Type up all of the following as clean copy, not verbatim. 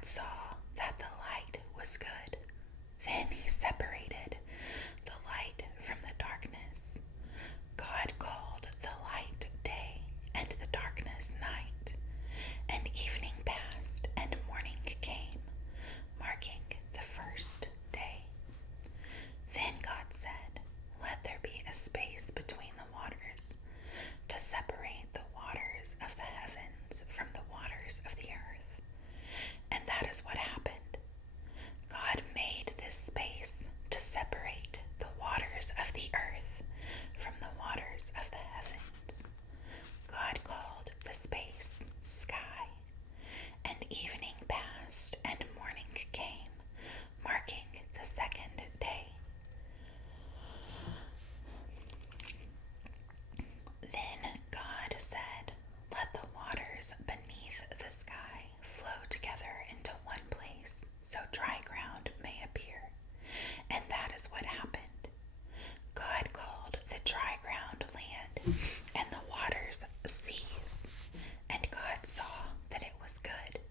God saw that the light was good. Then he separated the light from the darkness. God called the light day, and the darkness night. And evening passed, and morning came, marking the first day. Then God said, "Let there be a space between the waters, to separate the waters of the heavens from the waters of the earth." And that is what happened. God made this space to separate the waters of the earth from the waters of the heavens. God called the space sky. And evening passed, and morning came, marking the second day. Then God said, "Let the waters beneath the sky flow together into one place, so dry ground may appear." And that is what happened. God called the dry ground land, and the waters seas. And God saw that it was good.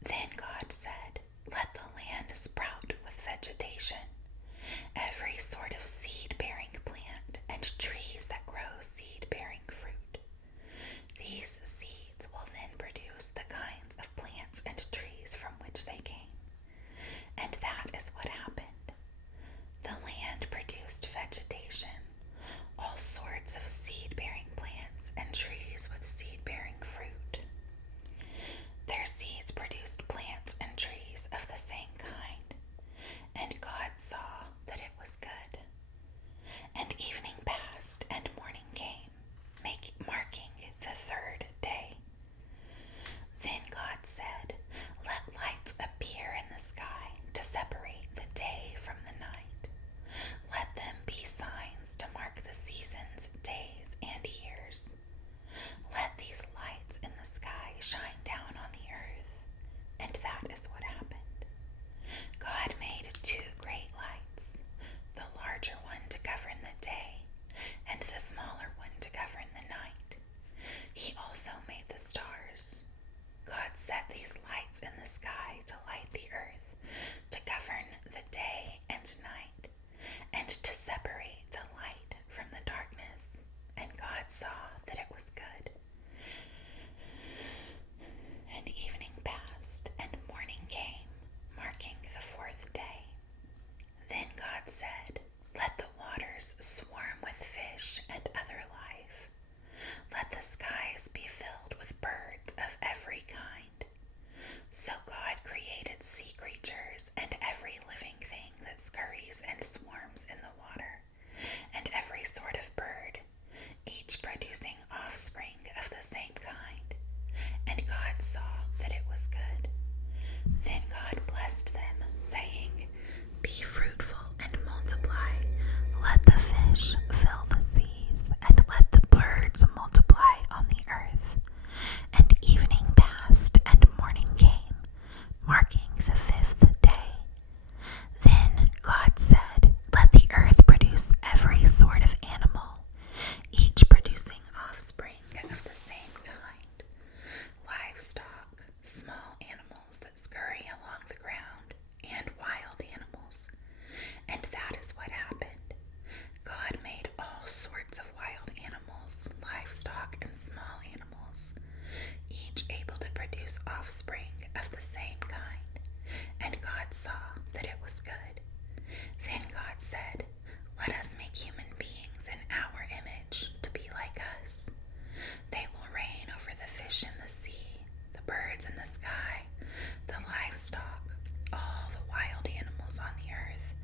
Then God said, "Let the land sprout with vegetation, every sort of seed-bearing plant, and trees that grow seed-bearing fruit. These seeds will then produce the kinds of plants and trees from which they came." And that is what happened. The land produced vegetation, all sorts of seed-bearing plants and trees with seed-bearing fruit. Their seeds produced plants and trees of the same kind, and God saw that it was good. And evening passed, and morning came, marking the third day. Then God said, "Let lights appear in the sky to separate the day from the night. Let them be signs to mark the seasons, days, and years. Let these lights in the sky shine down on the earth." And that is what happened. God made two great lights, the larger one to govern the day, and the smaller one to govern the night. He also made the stars. God set these lights in the sky to light the earth, to govern the day and night, and to separate the light from the darkness. And God saw that it was good. And evening passed, and morning came, marking the fourth day. Then God said, "Let the waters swarm with fish and other life. Let the skies be filled with birds of every kind." So God created sea creatures and every living thing that scurries and swarms in the water, and every sort of bird, each producing offspring of the same kind. And God saw that it was good. Then God blessed them, saying, "Be fruitful and multiply. Let the fish fill the seas, and let the birds multiply on the earth." And evening passed, and morning came, marking the fifth day. Then God said, "Let the earth produce every sort of animal, each producing offspring of the same kind, livestock, small animals that scurry along the ground, and wild animals." And that is what happened. God made all sorts of wild animals, livestock, and small animals, each able to produce offspring of the same kind. And God saw that it was good. Then God said, "Let us make human beings in our image, to be like us. They will reign over the fish in the sea, the birds in the sky, the livestock, all the wild animals on the earth,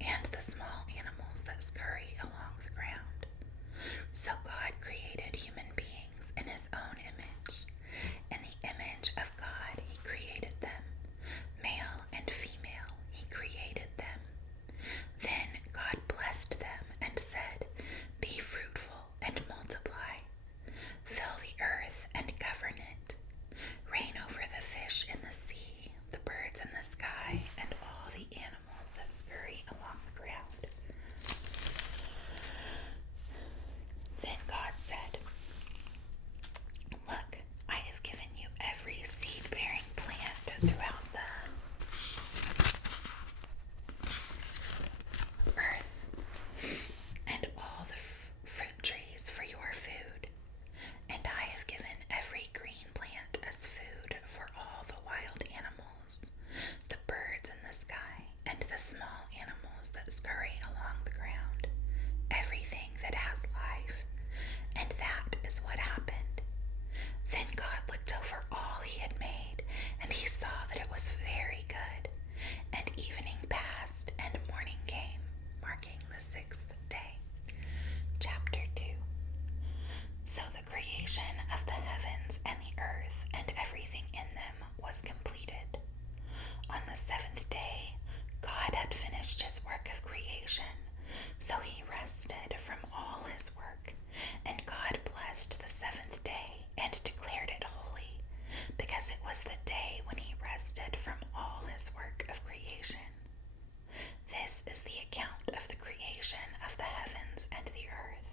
and the small animals that scurry along the ground." So God created human beings in his own image. In the image of God he created them. Male and female he created them. Then God blessed them and said, "Be fruitful and multiply. Fill the earth and govern it. Reign over the fish in the sea, the birds the seventh day, God had finished his work of creation, so he rested from all his work. And God blessed the seventh day and declared it holy, because it was the day when he rested from all his work of creation. This is the account of the creation of the heavens and the earth.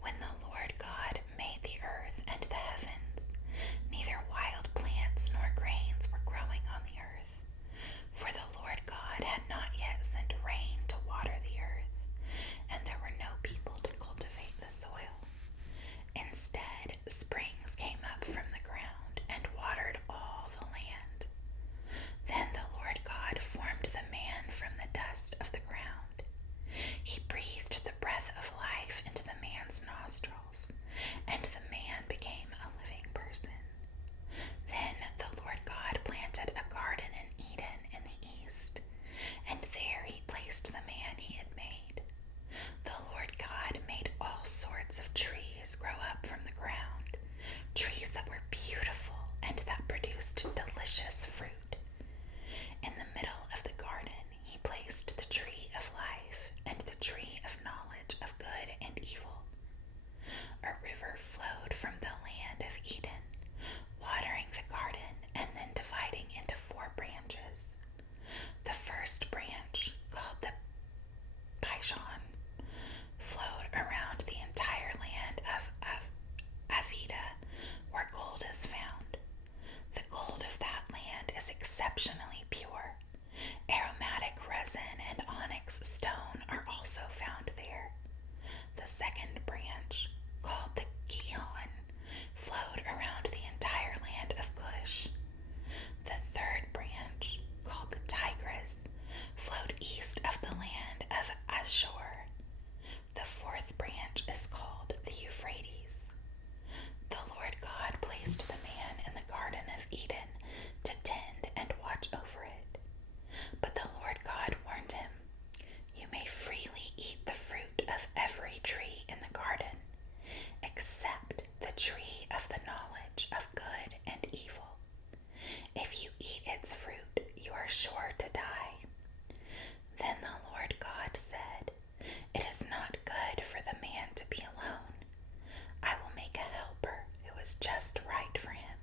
When the Lord God made the earth and the heavens, neither wild plants nor grains were growing on the earth, for the Lord God had not yet sent rain to water the earth, and there were no people to cultivate the soil. Instead, springs came up from the ground and watered all the land. Then the Lord God formed the man from the dust of the ground. He breathed the breath of life into the man's nostrils, and the man became a living person. Then the Lord God planted a garden in Eden in the east, and there he placed the man he had made. The Lord God made all sorts of trees grow up from the ground, trees that were beautiful and that produced delicious fruit. In the middle of the garden, he placed the tree of life and the tree of knowledge of good and evil. A river flowed from the land of Eden, watering the garden and then dividing into 4 branches. The first branch, called the Pishon, flowed around the entire land of Avida, where gold is found. The gold of that land is exceptionally pure. Aromatic resin and onyx stone are also found there. The second branch, called the Gihon, flowed around the entire land of Cush. The third branch, called the Tigris, flowed east of the land of Ashur. The fourth branch is called the Euphrates. The Lord God placed the man in the Garden of Eden to tend and watch over it. But the Lord God warned him, "You may freely eat the fruit of every tree in the garden, except the tree of the knowledge of good and evil. If you eat its fruit, you are sure to die." Then the Lord God said, "It is not good for the man to be alone. I will make a helper who is just right for him."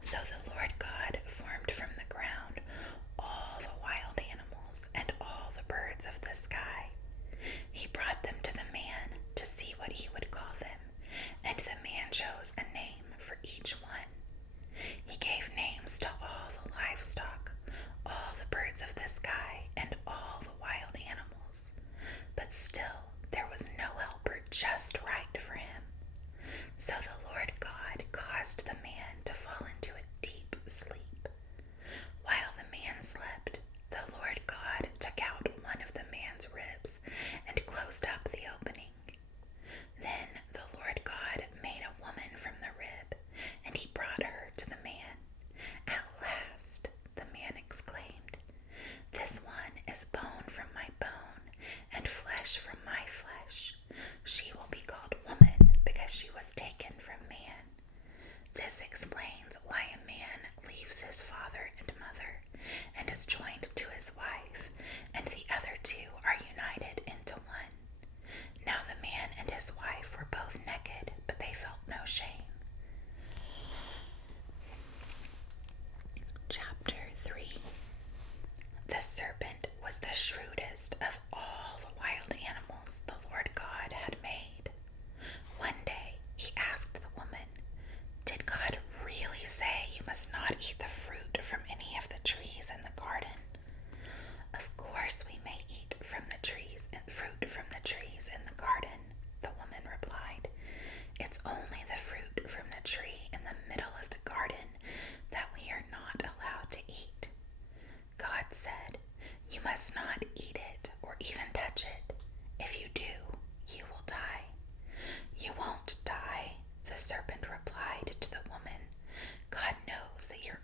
So the Lord God formed from the ground all the wild animals and all the birds of the sky. He brought them to the man to see what he would call them, and the man chose a name for each one. He gave names to all the livestock, all the birds of the sky, and all the wild animals. But still there was no helper just right for him. So the Lord God caused the man to fall into a deep sleep. While the man slept, the Lord God took out one of the man's ribs and closed up the opening. Then the Lord God made a woman from the rib, and he brought her to the man. "At last," the man exclaimed, "this one is bone from my bone and flesh from my flesh. She will be called woman because she was taken from man." This explains why a man leaves his father and mother and is joined to his wife, and the other two are united into one. Now the man and his wife were both naked, but they felt no shame. Chapter 3. The serpent was the shrewdest of all the wild animals the Lord God had made. One day he asked the woman, "Did God really say you must not eat the fruit from any of the trees in the garden?" "Of course we may eat from the trees and fruit from the trees in the garden," the woman replied. "It's only the fruit from the tree in the middle of the garden that we are not allowed to eat. God said, 'You must not eat it or even touch it. If you do, you will die.'" "You won't die," the serpent replied to the woman. "God knows that your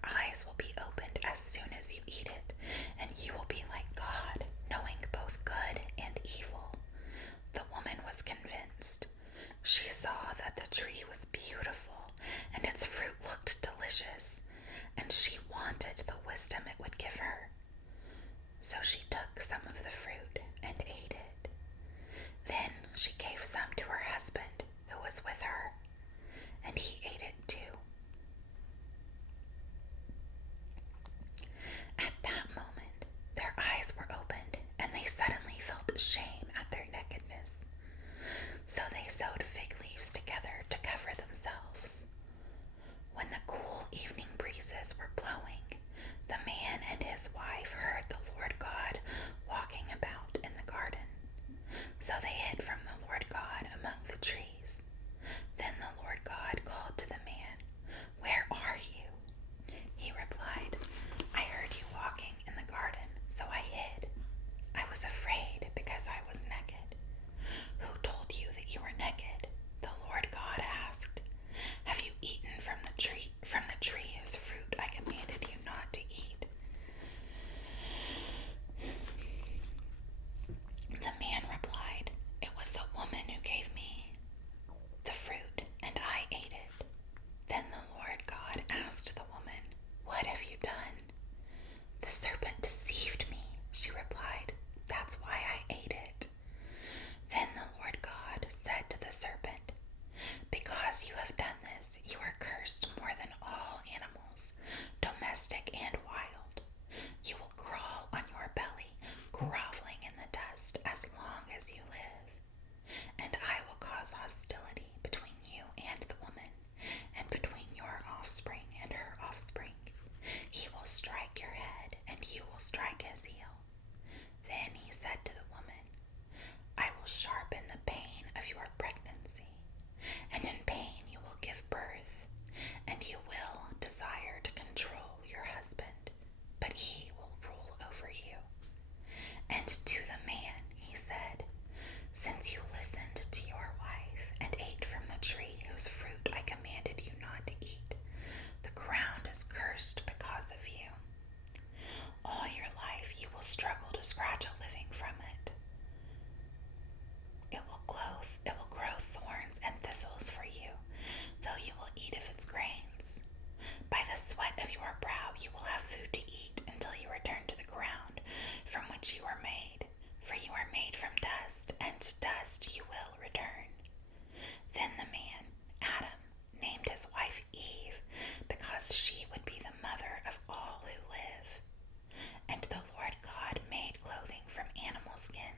sweat of your brow you will have food to eat until you return to the ground from which you were made, for you are made from dust, and to dust you will return. Then the man, Adam, named his wife Eve, because she would be the mother of all who live. And the Lord God made clothing from animal skins